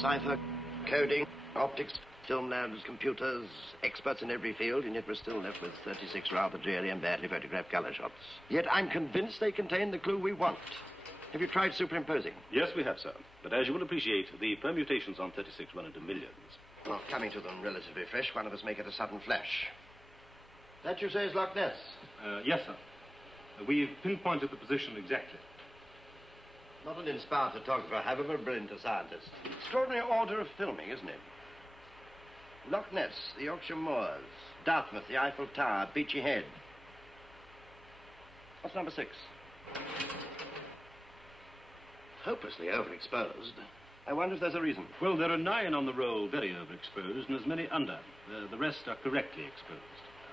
cipher, coding, optics, film labs, computers, experts in every field, and yet we're still left with 36 rather dreary and badly photographed color shots. Yet I'm convinced they contain the clue we want. Have you tried superimposing? Yes, we have, sir. But as you will appreciate, the permutations on 36 run into millions. Well, coming to them relatively fresh, one of us may get a sudden flash. That, you say, is Loch Ness? Yes, sir. We've pinpointed the position exactly. Not an inspired photographer, however, a brilliant scientist. Extraordinary order of filming, isn't it? Loch Ness, the Yorkshire Moors, Dartmouth, the Eiffel Tower, Beachy Head. What's number 6? Hopelessly overexposed. I wonder if there's a reason. Well, there are 9 on the roll very overexposed and as many under. The rest are correctly exposed.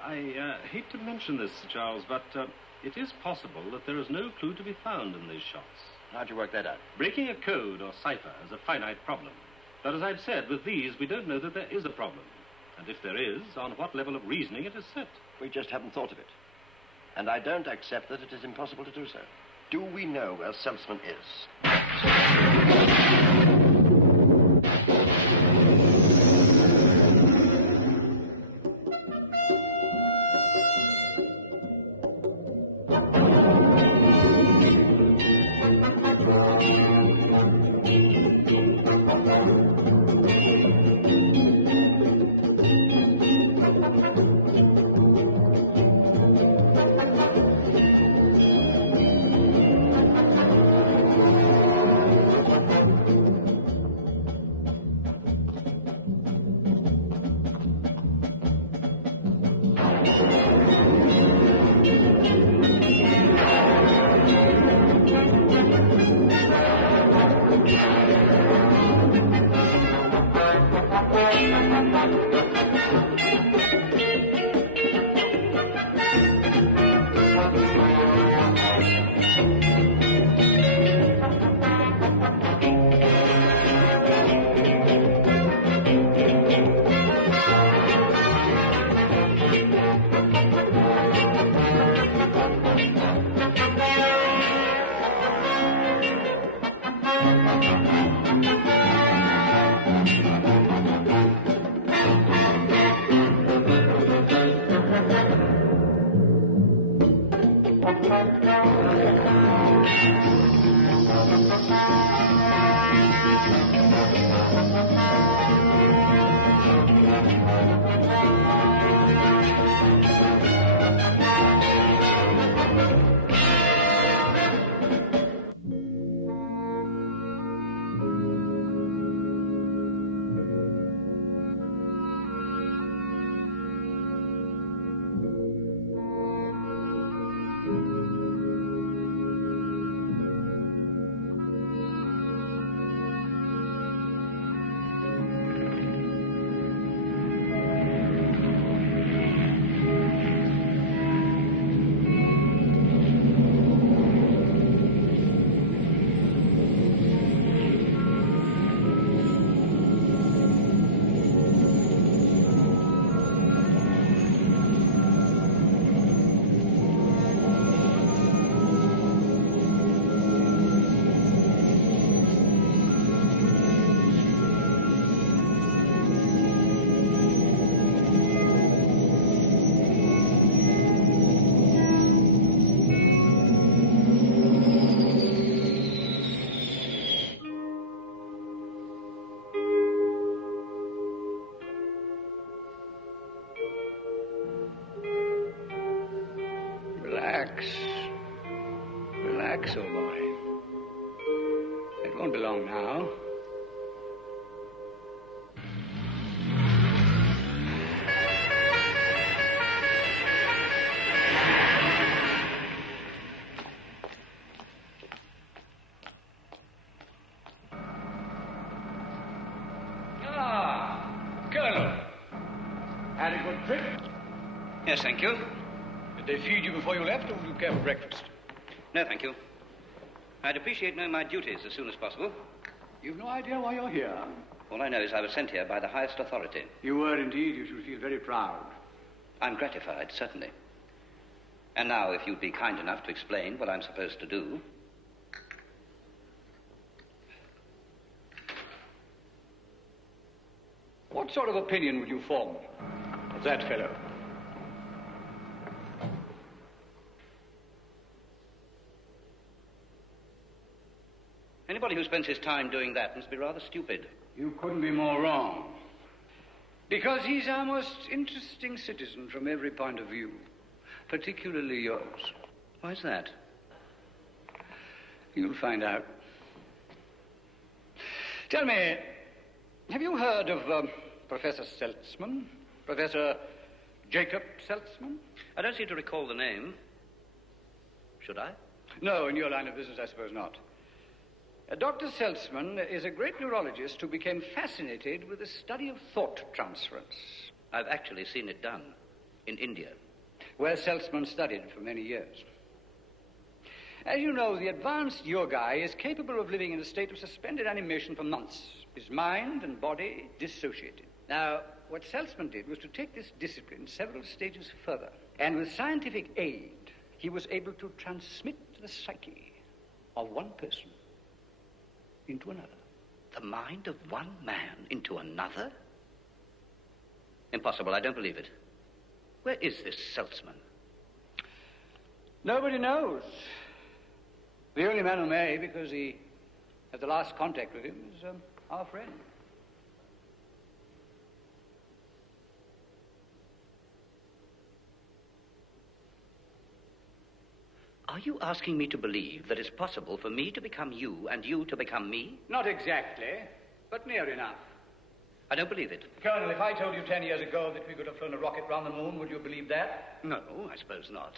I hate to mention this, Sir Charles, but it is possible that there is no clue to be found in these shots. How'd you work that out? Breaking a code or cipher is a finite problem. But as I've said, with these, we don't know that there is a problem. And if there is, on what level of reasoning it is set. We just haven't thought of it. And I don't accept that it is impossible to do so. Do we know where Salzman is? Relax, old boy. It won't be long now. Colonel. Had a good trip? Yes, thank you. Did they feed you before you left, or would you care for breakfast? No, thank you. I'd appreciate knowing my duties as soon as possible. You've no idea why you're here. All I know is I was sent here by the highest authority. You were indeed. You should feel very proud. I'm gratified, certainly. And now, if you'd be kind enough to explain what I'm supposed to do. What sort of opinion would you form of that fellow? Anybody who spends his time doing that must be rather stupid. You couldn't be more wrong. Because he's our most interesting citizen from every point of view, particularly yours. Why's that? You'll find out. Tell me, have you heard of Professor Seltzman? Professor Jacob Seltzman? I don't seem to recall the name. Should I? No, in your line of business, I suppose not. Dr. Seltzman is a great neurologist who became fascinated with the study of thought transference. I've actually seen it done in India. Where Seltzman studied for many years. As you know, the advanced yogi is capable of living in a state of suspended animation for months, his mind and body dissociated. Now, what Seltzman did was to take this discipline several stages further. And with scientific aid, he was able to transmit the psyche of one person into another. The mind of one man into another? Impossible, I don't believe it. Where is this Seltzman? Nobody knows. The only man who may, because he had the last contact with him, is our friend. Are you asking me to believe that it's possible for me to become you and you to become me? Not exactly, but near enough. I don't believe it. Colonel, if I told you 10 years ago that we could have flown a rocket round the moon, would you believe that? No, I suppose not.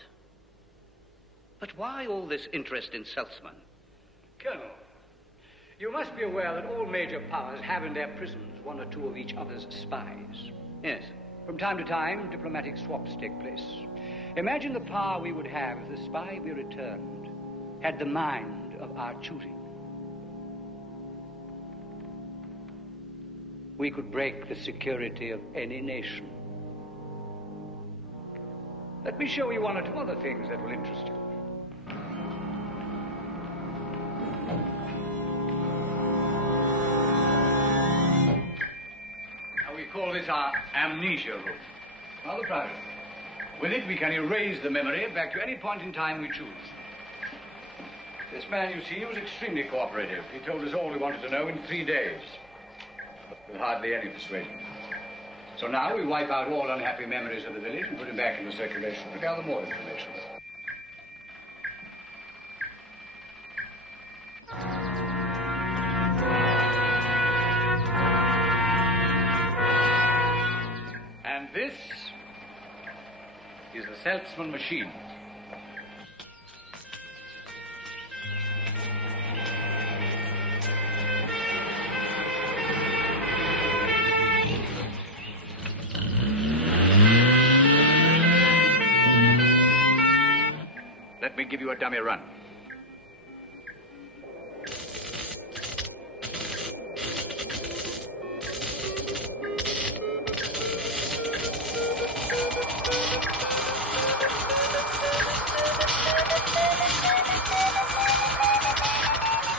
But why all this interest in Seltzman? Colonel, you must be aware that all major powers have in their prisons one or two of each other's spies. Yes. From time to time, diplomatic swaps take place. Imagine the power we would have if the spy we returned had the mind of our choosing. We could break the security of any nation. Let me show you one or two other things that will interest you. Now, we call this our amnesia room. Rather private. With it, we can erase the memory back to any point in time we choose. This man, you see, was extremely cooperative. He told us all we wanted to know in 3 days. With hardly any persuasion. So now we wipe out all unhappy memories of the village and put him back into circulation to gather more information. And this is the Seltzman machine. Let me give you a dummy run.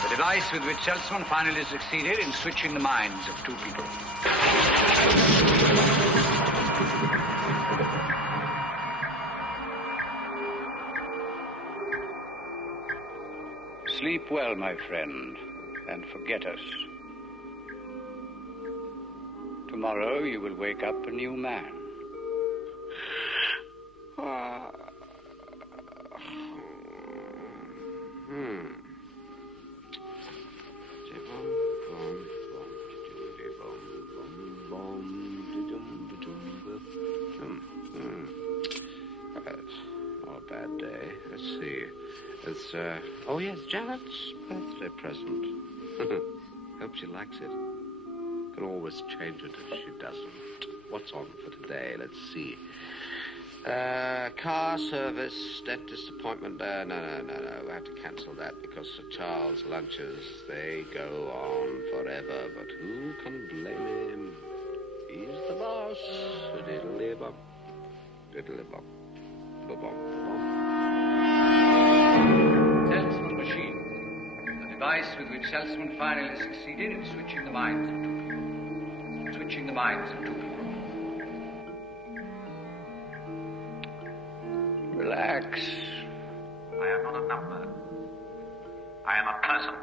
The device with which Seltzman finally succeeded in switching the minds of two people. Sleep well, my friend, and forget us. Tomorrow you will wake up a new man. Not a bad day. Let's see. It's, oh yes, Janet's birthday present. Hope she likes it. Can always change it if she doesn't. What's on for today? Let's see. Car service, dentist appointment. No. I have to cancel that because Sir Charles' lunches, they go on forever. But who can blame him? He's the boss. Diddly-bop. Diddly-bop. Ba-bum. Seltzman machine. The device with which Seltzman finally succeeded in switching the minds of two people. reaching the minds of two people. Relax. I am not a number. I am a person.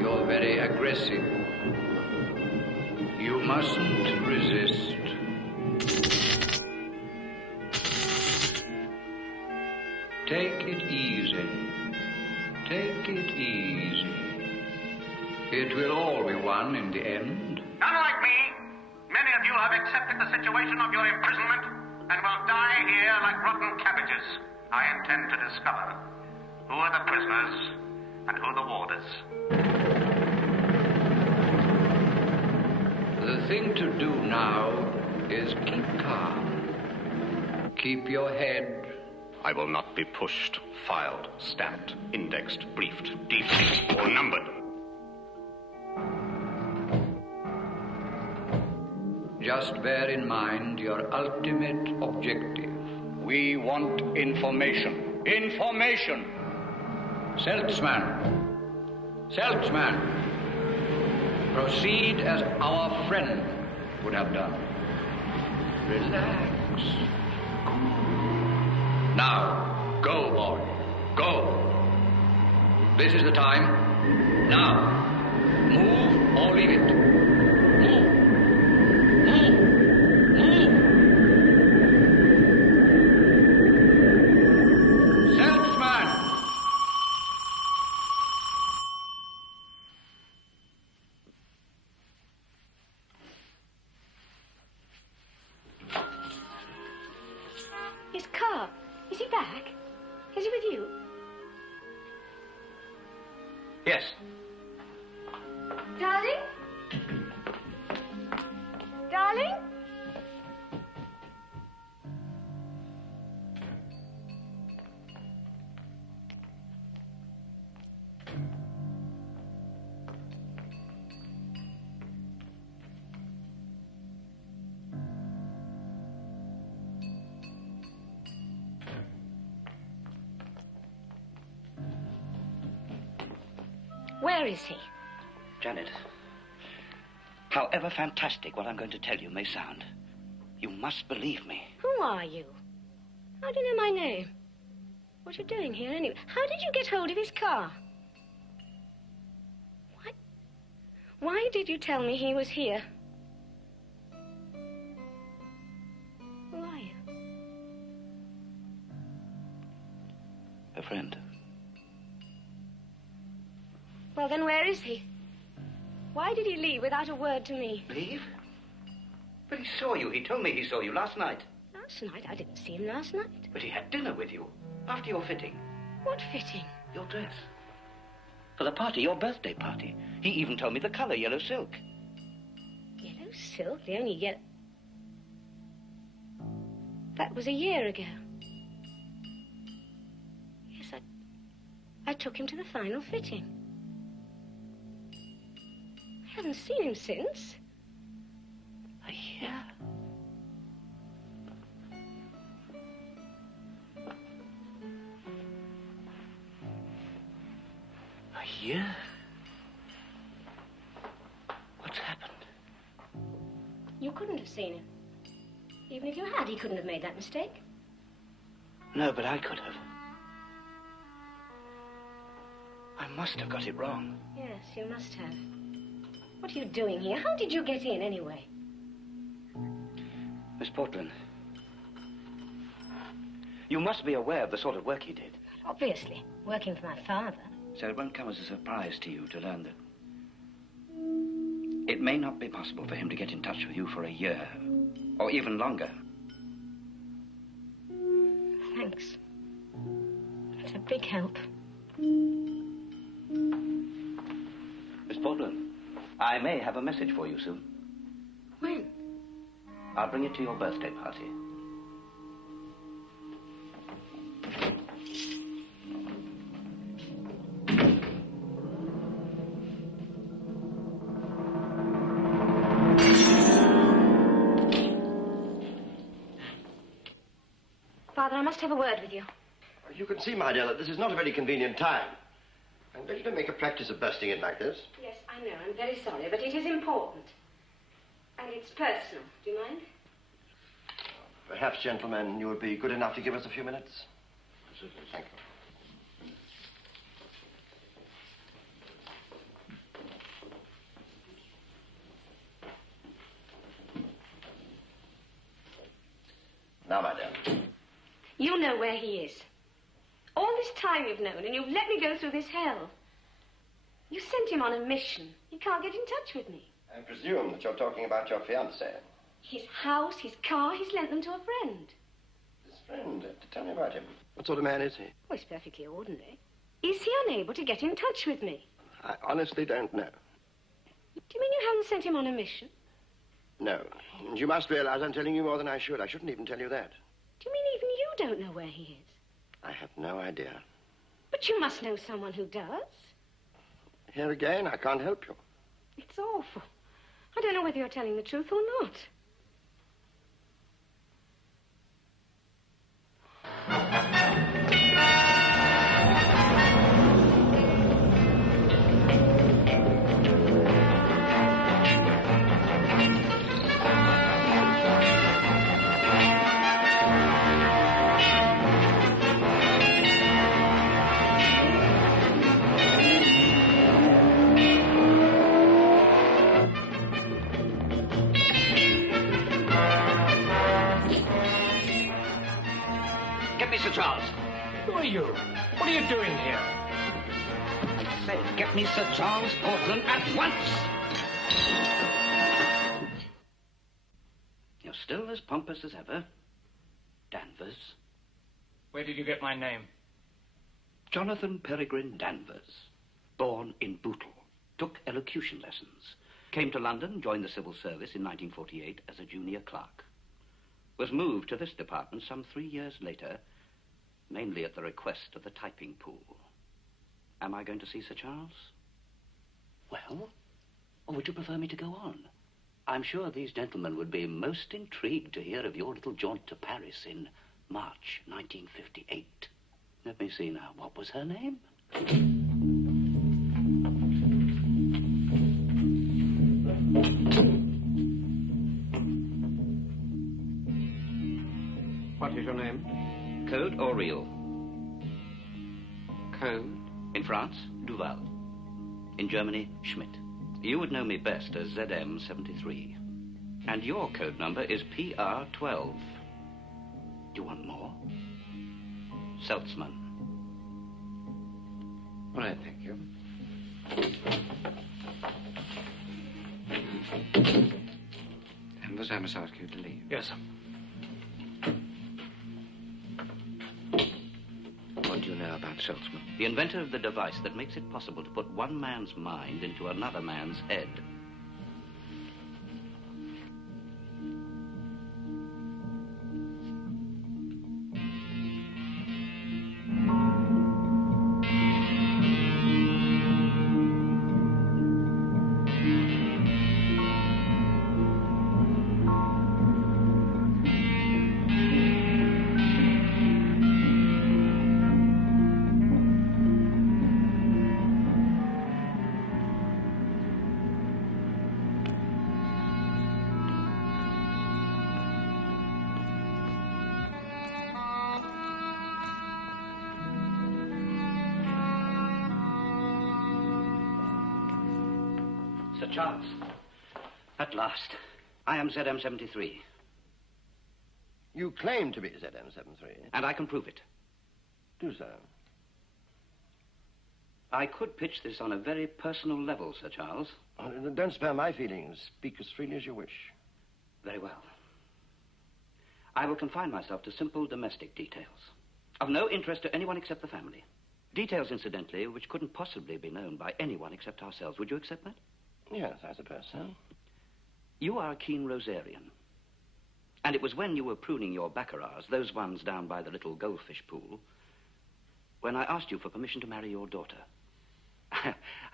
You're very aggressive. You mustn't resist. Take it easy. Take it easy. It will all be won in the end. Unlike me, many of you have accepted the situation of your imprisonment and will die here like rotten cabbages. I intend to discover who are the prisoners and who the warders. The thing to do now is keep calm. Keep your head. I will not be pushed, filed, stamped, indexed, briefed, debriefed, or numbered. Just bear in mind your ultimate objective. We want information. Information! Seltzman. Seltzman. Proceed as our friend would have done. Relax. Now, go, boy. Go. This is the time. Now. Move or leave it. Move. Move. Move. Seltzman. His car. Is he back? Is he with you? Yes. Darling? Darling? Where is he? Janet, however fantastic what I'm going to tell you may sound, you must believe me. Who are you? How do you know my name? What are you doing here anyway? How did you get hold of his car? Why did you tell me he was here? Who are you? A friend. Well, then where is he? Why did he leave without a word to me? Leave? But he saw you. He told me he saw you last night. Last night? I didn't see him last night. But he had dinner with you after your fitting. What fitting? Your dress. For the party, your birthday party. He even told me the color, yellow silk. Yellow silk? The only yellow... That was a year ago. Yes, I took him to the final fitting. I haven't seen him since. A year? A year? What's happened? You couldn't have seen him. Even if you had, he couldn't have made that mistake. No, but I could have. I must have got it wrong. Yes, you must have. What are you doing here? How did you get in, anyway? Miss Portland, you must be aware of the sort of work he did. Obviously, working for my father. So it won't come as a surprise to you to learn that it may not be possible for him to get in touch with you for a year, or even longer. Thanks. That's a big help. Miss Portland, I may have a message for you soon. When? I'll bring it to your birthday party. Father, I must have a word with you. You can see, my dear, that this is not a very convenient time. I'm ready to make a practice of busting in like this. Yes, I know. I'm very sorry, but it is important. And it's personal. Do you mind? Perhaps, gentlemen, you would be good enough to give us a few minutes? Thank you. Now, my dear. You know where he is. All this time you've known, and you've let me go through this hell. You sent him on a mission. He can't get in touch with me. I presume that you're talking about your fiancé. His house, his car, he's lent them to a friend. His friend? Tell me about him. What sort of man is he? Oh, he's perfectly ordinary. Is he unable to get in touch with me? I honestly don't know. Do you mean you haven't sent him on a mission? No. And you must realize I'm telling you more than I should. I shouldn't even tell you that. Do you mean even you don't know where he is? I have no idea. But you must know someone who does. Here again, I can't help you. It's awful. I don't know whether you're telling the truth or not. Charles. Who are you? What are you doing here? I said, get me Sir Charles Portland at once. You're still as pompous as ever. Danvers. Where did you get my name? Jonathan Peregrine Danvers. Born in Bootle. Took elocution lessons. Came to London, joined the civil service in 1948 as a junior clerk. Was moved to this department some 3 years later, mainly at the request of the typing pool. Am I going to see Sir Charles? Well, or would you prefer me to go on? I'm sure these gentlemen would be most intrigued to hear of your little jaunt to Paris in March 1958. Let me see now. What was her name? What is your name? Code or real? Code? In France, Duval. In Germany, Schmidt. You would know me best as ZM73. And your code number is PR12. Do you want more? Seltzman. All right, thank you. Danvers, I must ask you to leave. Yes, sir. What do you know about Seltzman? The inventor of the device that makes it possible to put one man's mind into another man's head. Sir Charles, at last, I am ZM73. You claim to be ZM73. And I can prove it. Do so. I could pitch this on a very personal level, Sir Charles. Oh, don't spare my feelings. Speak as freely as you wish. Very well. I will confine myself to simple domestic details. Of no interest to anyone except the family. Details, incidentally, which couldn't possibly be known by anyone except ourselves. Would you accept that? Yes, I suppose so. You are a keen Rosarian. And it was when you were pruning your baccaras, those ones down by the little goldfish pool, when I asked you for permission to marry your daughter.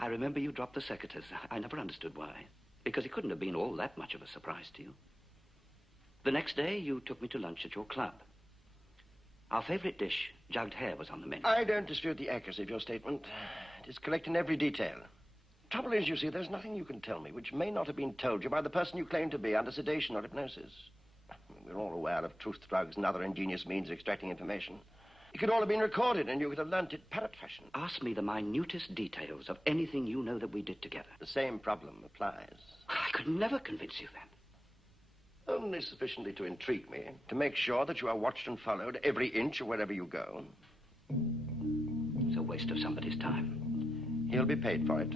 I remember you dropped the secateurs. I never understood why. Because it couldn't have been all that much of a surprise to you. The next day, you took me to lunch at your club. Our favorite dish, jugged hare, was on the menu. I don't dispute the accuracy of your statement. It is collecting every detail. Trouble is, you see, there's nothing you can tell me which may not have been told you by the person you claim to be under sedation or hypnosis. We're all aware of truth drugs and other ingenious means of extracting information. It could all have been recorded, and you could have learnt it parrot fashion. Ask me the minutest details of anything you know that we did together. The same problem applies. I could never convince you then. Only sufficiently to intrigue me, to make sure that you are watched and followed every inch of wherever you go. It's a waste of somebody's time. He'll be paid for it.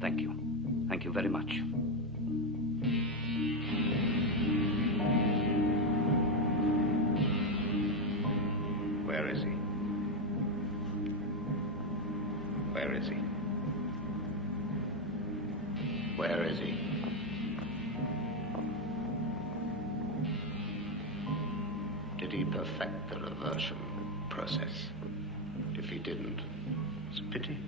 Thank you. Thank you very much. Where is he? Where is he? Where is he? Did he perfect the reversion process? If he didn't, it's a pity.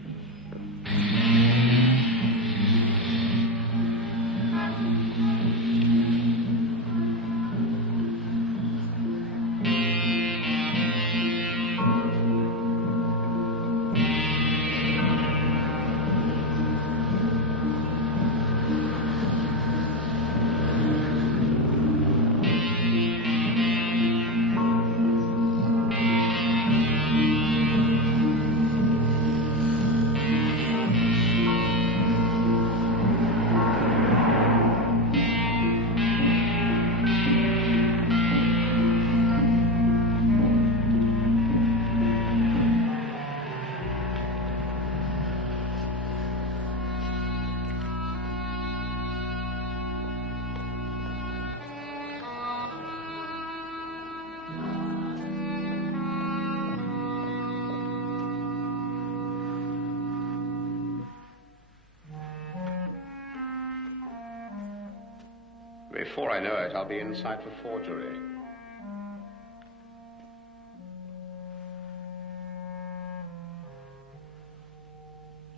Before I know it, I'll be inside for forgery.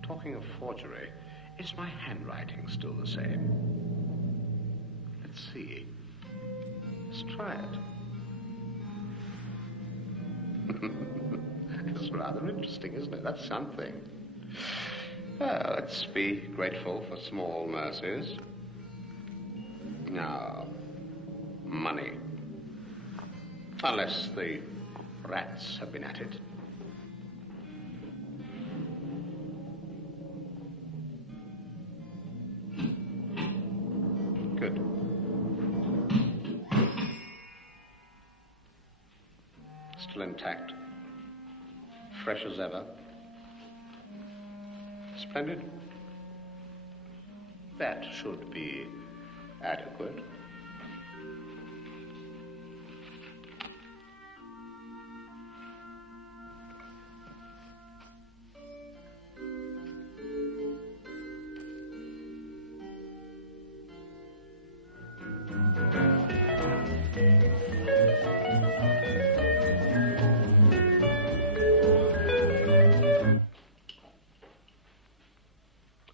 Talking of forgery, is my handwriting still the same? Let's see. Let's try it. It's rather interesting, isn't it? That's something. Well, let's be grateful for small mercies. Now, money. Unless the rats have been at it. Good. Still intact. Fresh as ever. Splendid. That should be adequate.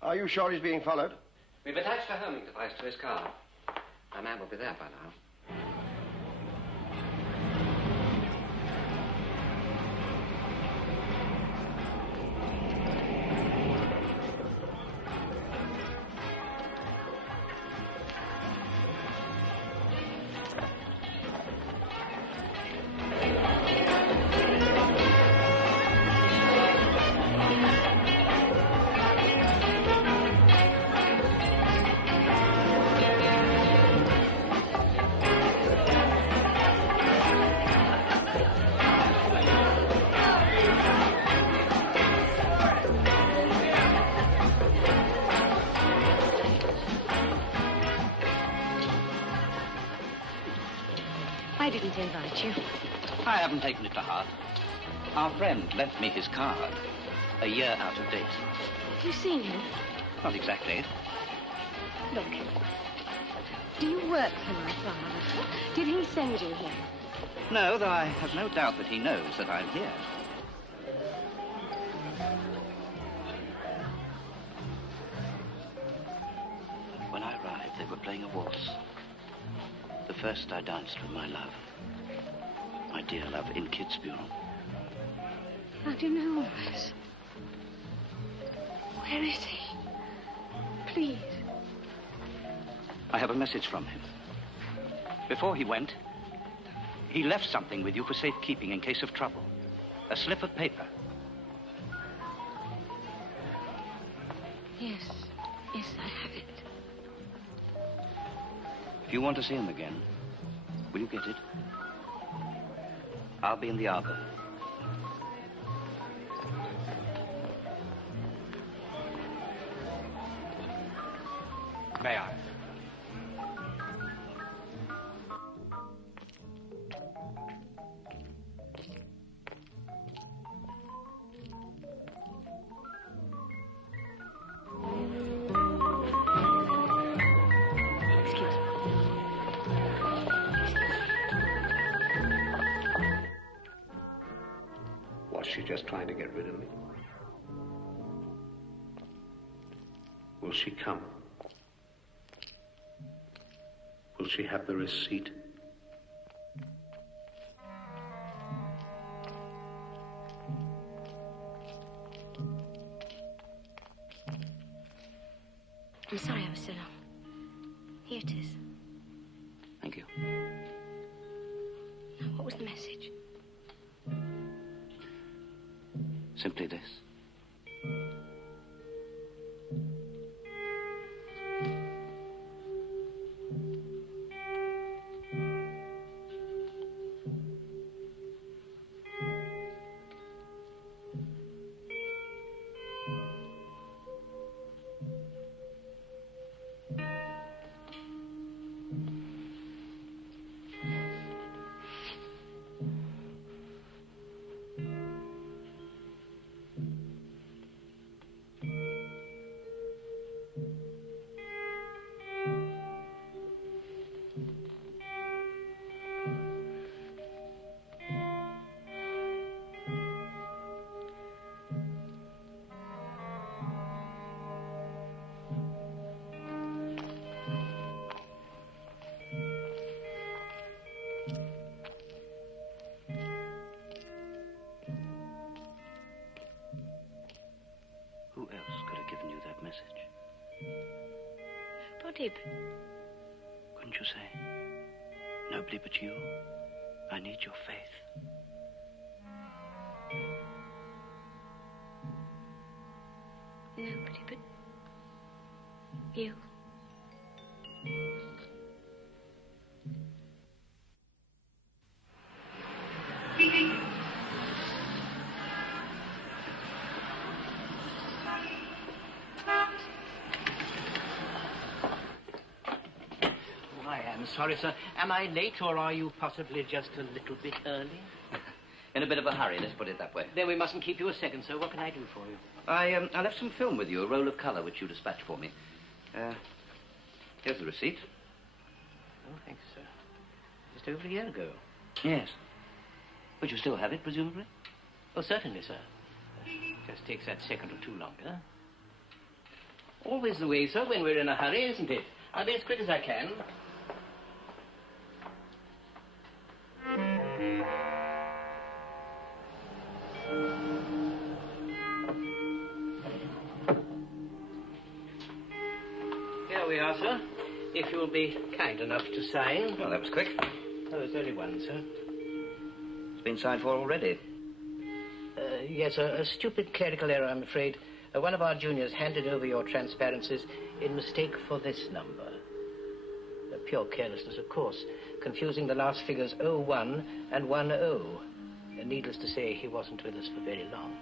Are you sure he's being followed? We've attached a homing device to his car. My man will be there by now. I didn't invite you. I haven't taken it to heart. Our friend left me his card, a year out of date. Have you seen him? Not exactly. Look. Do you work for my father? Did he send you here? No, though I have no doubt that he knows that I'm here. When I arrived, they were playing a waltz. The first I danced with my love. My dear love in Kitzbühel. How do you know all this? Where is he? Please. I have a message from him. Before he went, he left something with you for safekeeping in case of trouble. A slip of paper. Yes. Yes, I have it. If you want to see him again, will you get it? I'll be in the arbor. May I? Excuse me. Was she just trying to get rid of me? Will she come? Will she have the receipt? I'm sorry I was so long. Here it is. Thank you. Now, what was the message? Simply this. Who else could have given you that message? Nobody, but Couldn't you say? Nobody but you. I need your faith. nobody but you. I am sorry, sir. Am I late, or are you possibly just a little bit early? In a bit of a hurry, let's put it that way. Then we mustn't keep you a second, sir. What can I do for you? I left some film with you, a roll of colour, which you dispatched for me. Here's the receipt. Oh, thanks, sir. Just over a year ago. Yes. But you still have it, presumably? Oh, certainly, sir. Just takes that second or two longer. Always the way, sir, when we're in a hurry, isn't it? I'll be as quick as I can. Here we are, sir. If you'll be kind enough to sign. Well, that was quick. Oh, there's only one, sir. It's been signed for already. Yes, a stupid clerical error, I'm afraid. One of our juniors handed over your transparencies in mistake for this number. Pure carelessness, of course, confusing the last figures 01 and 10. Needless to say, he wasn't with us for very long.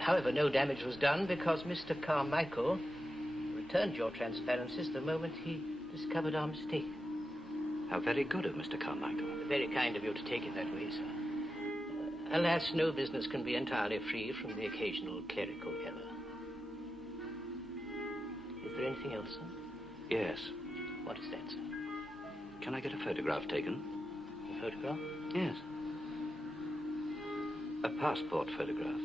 However, no damage was done because Mr. Carmichael returned your transparencies the moment he discovered our mistake. How very good of Mr. Carmichael. Very kind of you to take it that way, sir. Alas, no business can be entirely free from the occasional clerical error. Is there anything else, sir? Yes. What is that, sir? Can I get a photograph taken? A photograph? Yes. A passport photograph.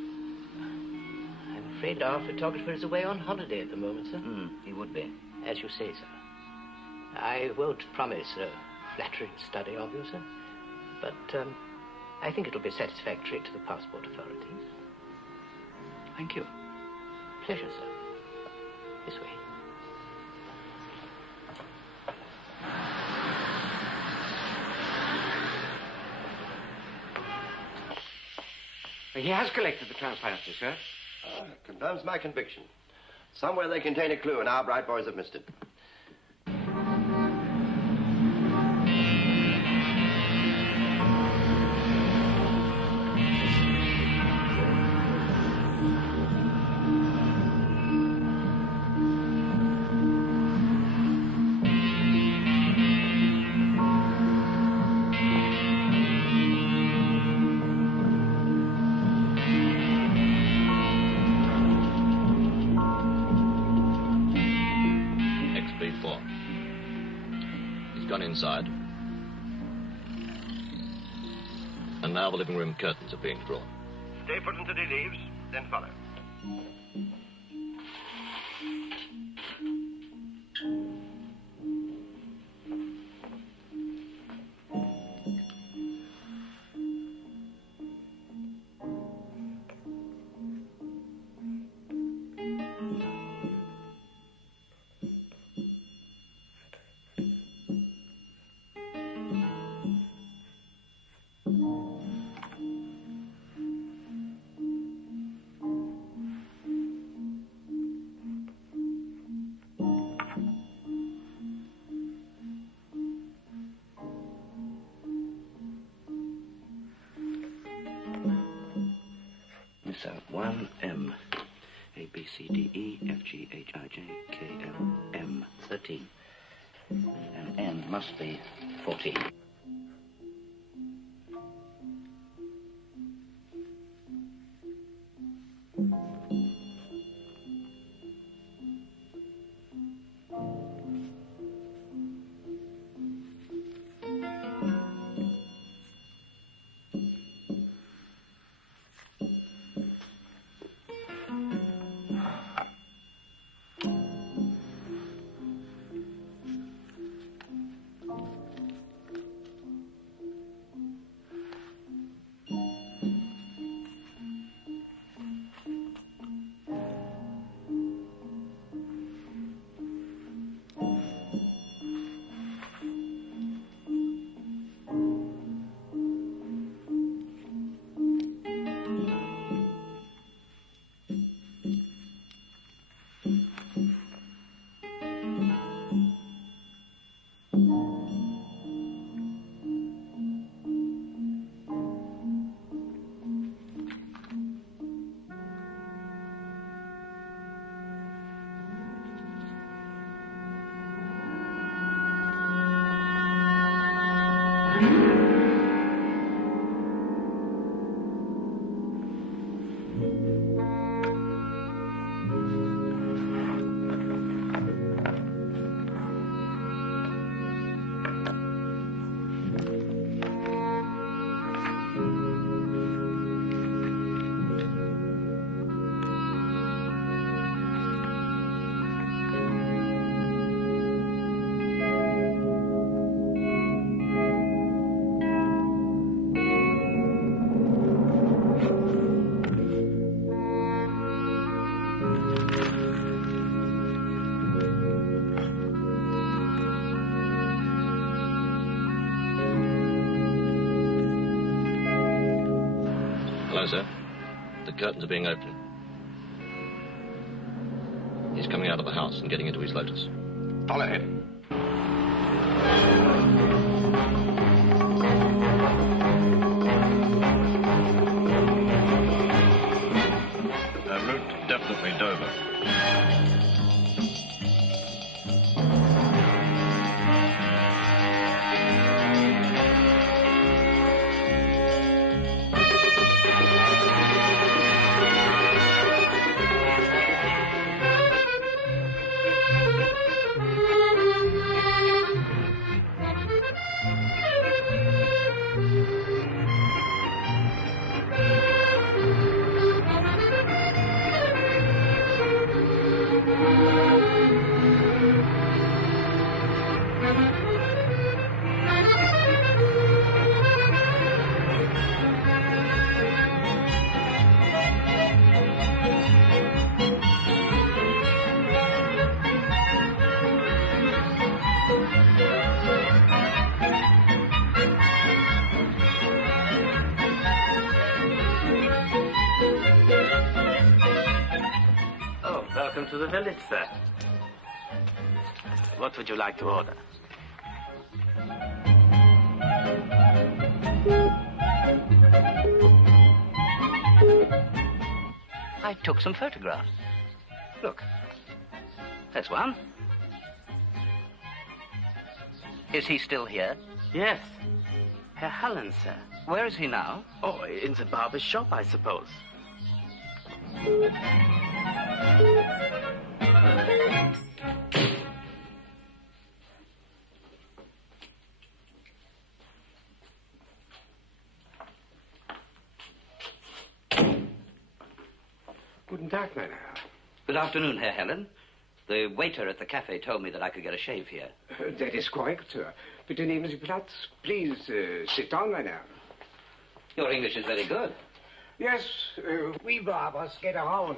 I'm afraid our photographer is away on holiday at the moment, sir. He would be. As you say, sir. I won't promise a flattering study of you, sir. But, I think it'll be satisfactory to the passport authorities. Thank you. Pleasure, sir. This way. He has collected the transparency, sir. Confirms my conviction. Somewhere they contain a clue, and our bright boys have missed it. Inside. And now the living room curtains are being drawn. Stay put until he leaves, then follow. So 1M. A, B, C, D, E, F, G, H, I, J, K, L, M. 13. And N must be 14. Hello, sir. The curtains are being opened. He's coming out of the house and getting into his Lotus. Follow him. Route definitely Dover. Welcome to the village, sir. What would you like to order? I took some photographs. Look. There's one. Is he still here? Yes. Herr Hallen, sir. Where is he now? Oh, in the barber's shop, I suppose. Guten Tag, mein Herr. Good afternoon, Herr Helen. The waiter at the cafe told me that I could get a shave here. That is correct, sir. Bitte nehmen Sie Platz. Please, sit down, mein Herr. Your English is very good. Yes, we barbers get around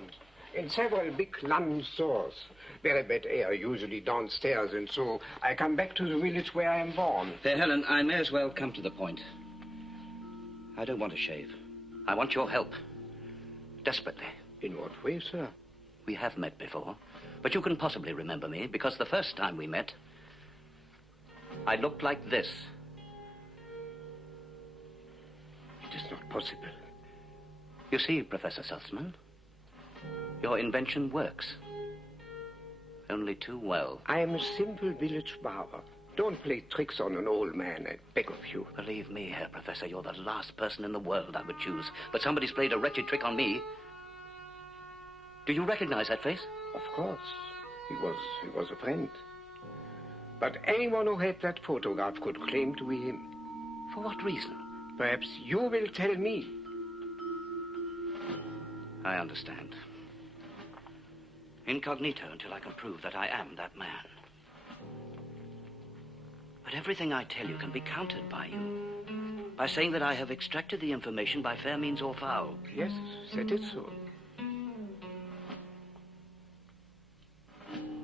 in several big London stores. Very bad air, usually downstairs, and so I come back to the village where I am born. Herr Helen, I may as well come to the point. I don't want a shave. I want your help. Desperately. In what way, sir? We have met before, but you can possibly remember me, because the first time we met, I looked like this. It is not possible. You see, Professor Sussman, your invention works. Only too well. I am a simple village barber. Don't play tricks on an old man, I beg of you. Believe me, Herr Professor, you're the last person in the world I would choose. But somebody's played a wretched trick on me. Do you recognize that face? Of course. He was a friend. But anyone who had that photograph could claim to be him. For what reason? Perhaps you will tell me. I understand. Incognito until I can prove that I am that man. But everything I tell you can be countered by you. By saying that I have extracted the information by fair means or foul. Yes, that is so.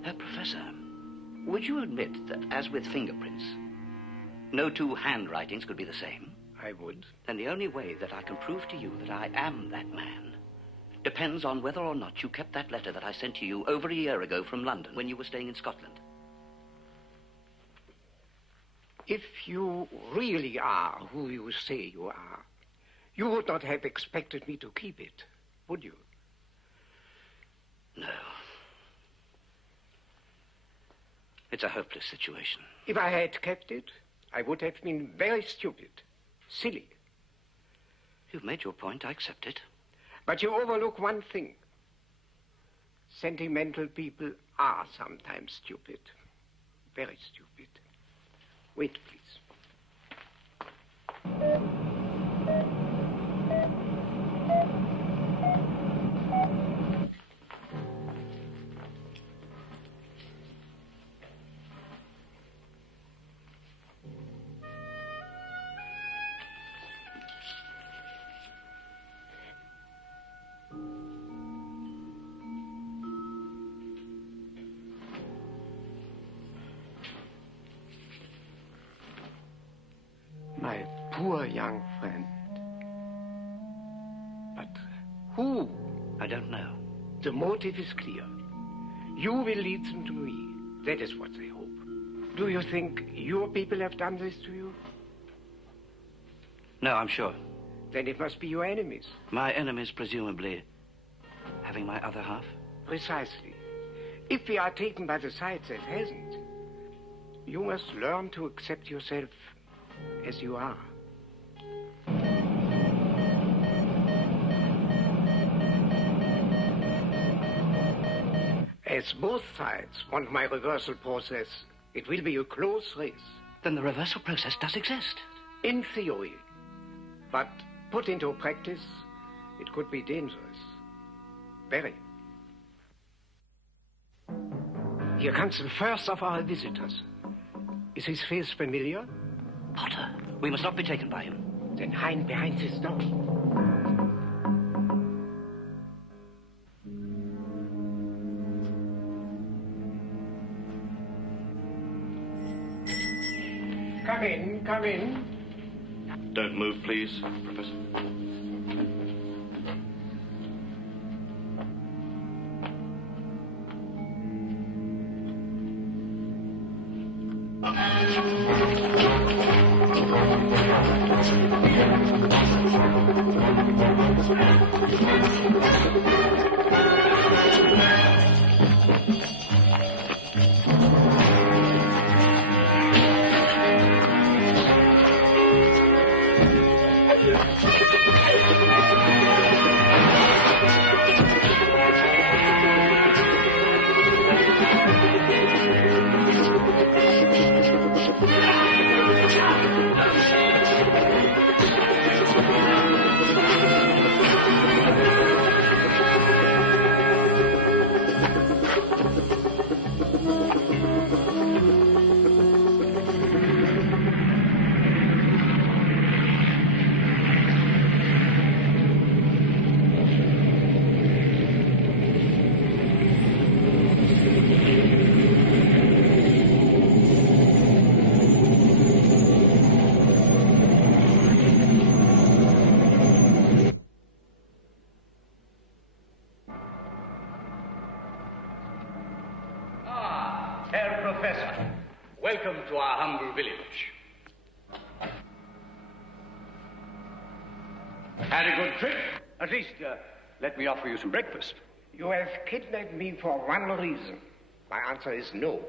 Herr Professor, would you admit that, as with fingerprints, no two handwritings could be the same? I would. Then the only way that I can prove to you that I am that man depends on whether or not you kept that letter that I sent to you over a year ago from London when you were staying in Scotland. If you really are who you say you are, you would not have expected me to keep it, would you? No. It's a hopeless situation. If I had kept it, I would have been very stupid, silly. You've made your point. I accept it. But you overlook one thing. Sentimental people are sometimes stupid. Very stupid. Wait, please. My poor young friend. But who? I don't know. The motive is clear. You will lead them to me. That is what they hope. Do you think your people have done this to you? No, I'm sure. Then it must be your enemies. My enemies, presumably, having my other half? Precisely. If we are taken by the side that hasn't, you must learn to accept yourself as you are. As both sides want my reversal process, it will be a close race. Then the reversal process does exist. In theory. But put into practice, it could be dangerous. Very. Here comes the first of our visitors. Is his face familiar? Potter, we must not be taken by him. Then hide behind this door. Come in, come in. Don't move, please, Professor. Herr Professor, welcome to our humble village. Had a good trip? At least, let me offer you some breakfast. You have kidnapped me for one reason. My answer is no.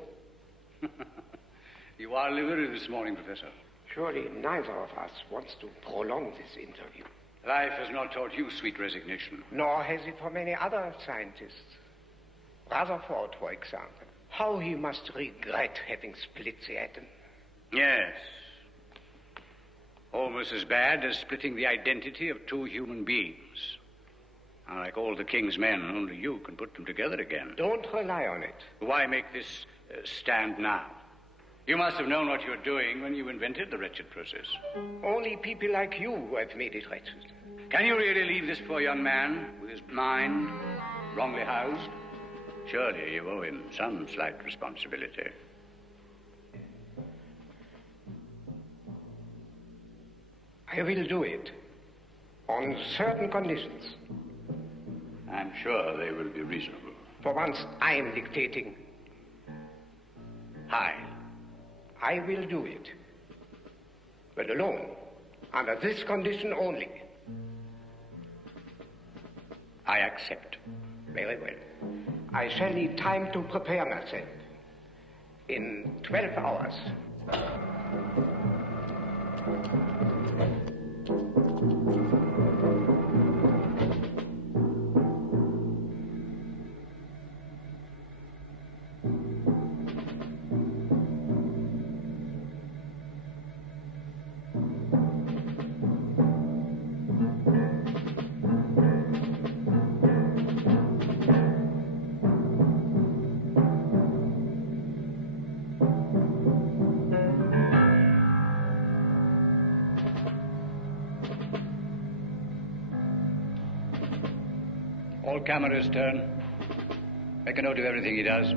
You are livid this morning, Professor. Surely neither of us wants to prolong this interview. Life has not taught you sweet resignation. Nor has it for many other scientists. Rutherford, for example. How he must regret having split the atom. Yes. Almost as bad as splitting the identity of two human beings. Like all the king's men, only you can put them together again. Don't rely on it. Why make this stand now? You must have known what you were doing when you invented the wretched process. Only people like you who have made it wretched. Can you really leave this poor young man with his mind wrongly housed? Surely you owe him some slight responsibility. I will do it. On certain conditions. I'm sure they will be reasonable. For once, I am dictating. I will do it. But alone. Under this condition only. I accept. Very well. I shall need time to prepare myself. In 12 hours. All cameras turn. Make a note of everything he does.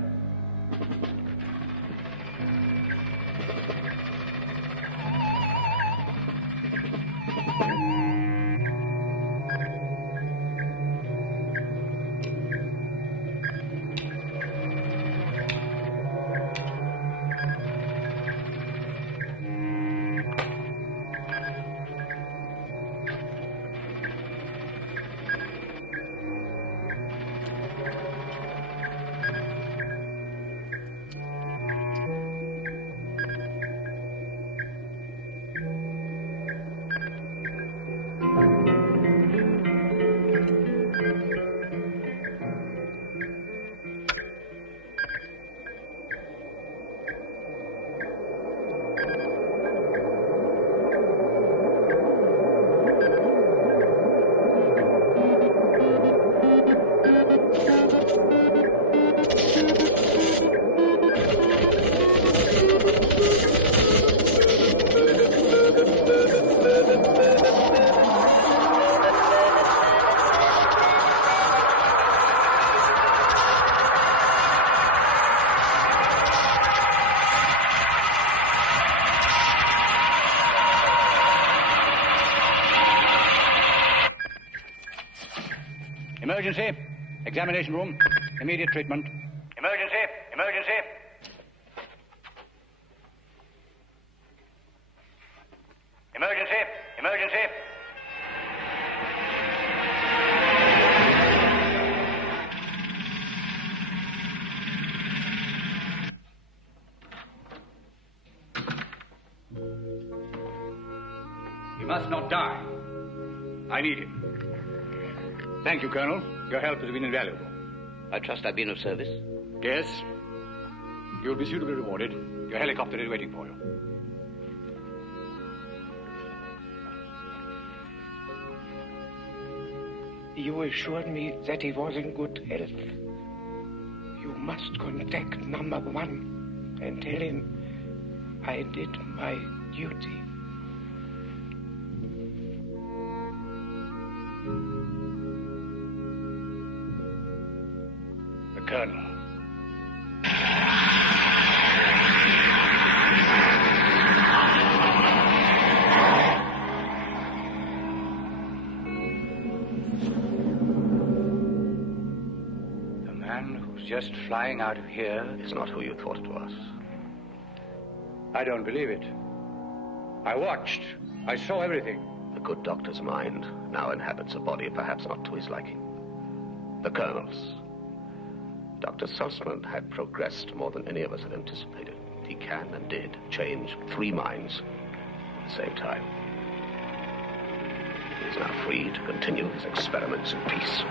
Emergency. Examination room. Immediate treatment. Emergency. Emergency. must not die. I need him. Thank you, Colonel. Your help has been invaluable. I trust I've been of service? Yes. You'll be suitably rewarded. Your helicopter is waiting for you. You assured me that he was in good health. You must contact number 1 and tell him I did my duty. The Colonel. The man who's just flying out of here Is not who you thought it was. I don't believe it. I watched. I saw everything. The good doctor's mind now inhabits a body perhaps not to his liking. The Colonel's. Dr. Sussman had progressed more than any of us had anticipated. He can and did change 3 minds at the same time. He is now free to continue his experiments in peace.